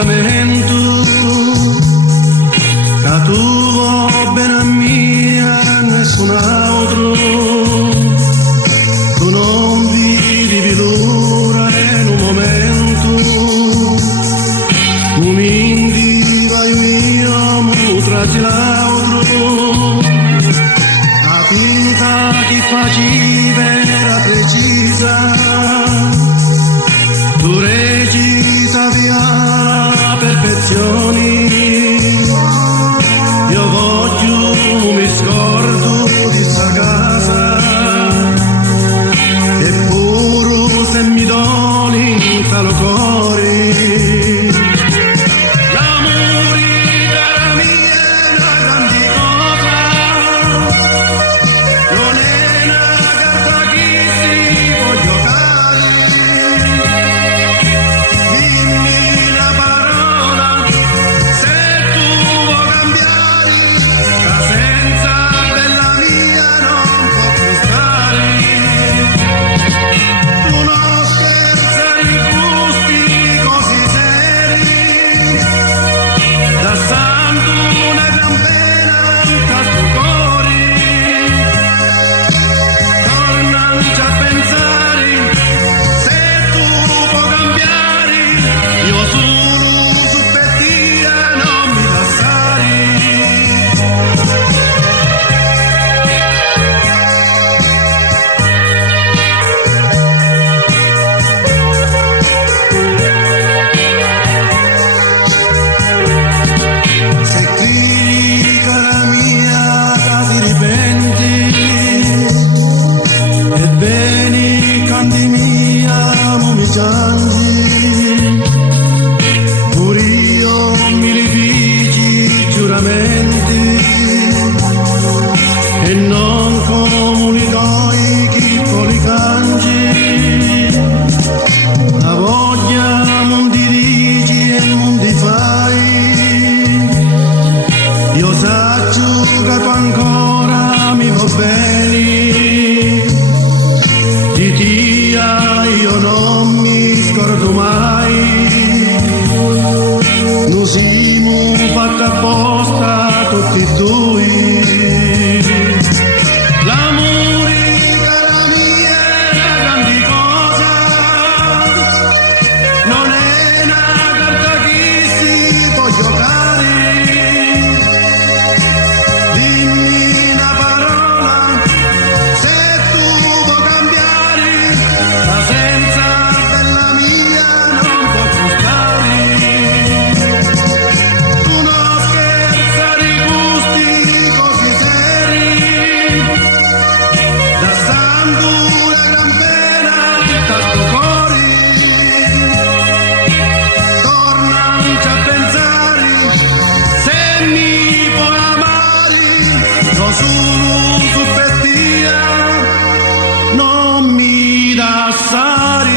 giuramento che tu vuoi bene a mia nessun altro, tu non vivi l'ora in un momento, un indi vai mio mutrati l'altro, la finta che faceva era precisa, tu recitavi a perfezioni. Io voglio, mi scordo di sta casa, eppure se mi doni in talo cuore. L'amore, cara mia, è una grande cosa, non è una carta che si può giocare. Dimmi la parola, se tu vuoi cambiare, la senza bella mia non può più stare. Tu non scherzare i gusti così seri, da santo una gran pena in questo cuore. Tornanci a pensare, se tu puoi cambiare, io solo su per te non mi lasciare. Se credi, cara mia, che ti ripenti, ebbene, canti mia, mo mi piangi, pure io mi ripigi giuramenti, e non comunico i piccoli cangi, la voglia non dirigi e non ti fai. Io saggio che tu ancora mi vuoi bene, di tia io non mi scordo mai, noi siamo fatti apposta tutti e due. L'amore, cara mia, è una grande cosa, non è una carta che si può giocare. Dimmi una parola, se tu vuoi cambiare, la senza bella mia non può più stare. Tu non scherzare i gusti così seri, da santo una gran pena in questo cuore. Tornanci a pensare, se mi puoi amare, io solo su per te non mi lasciare.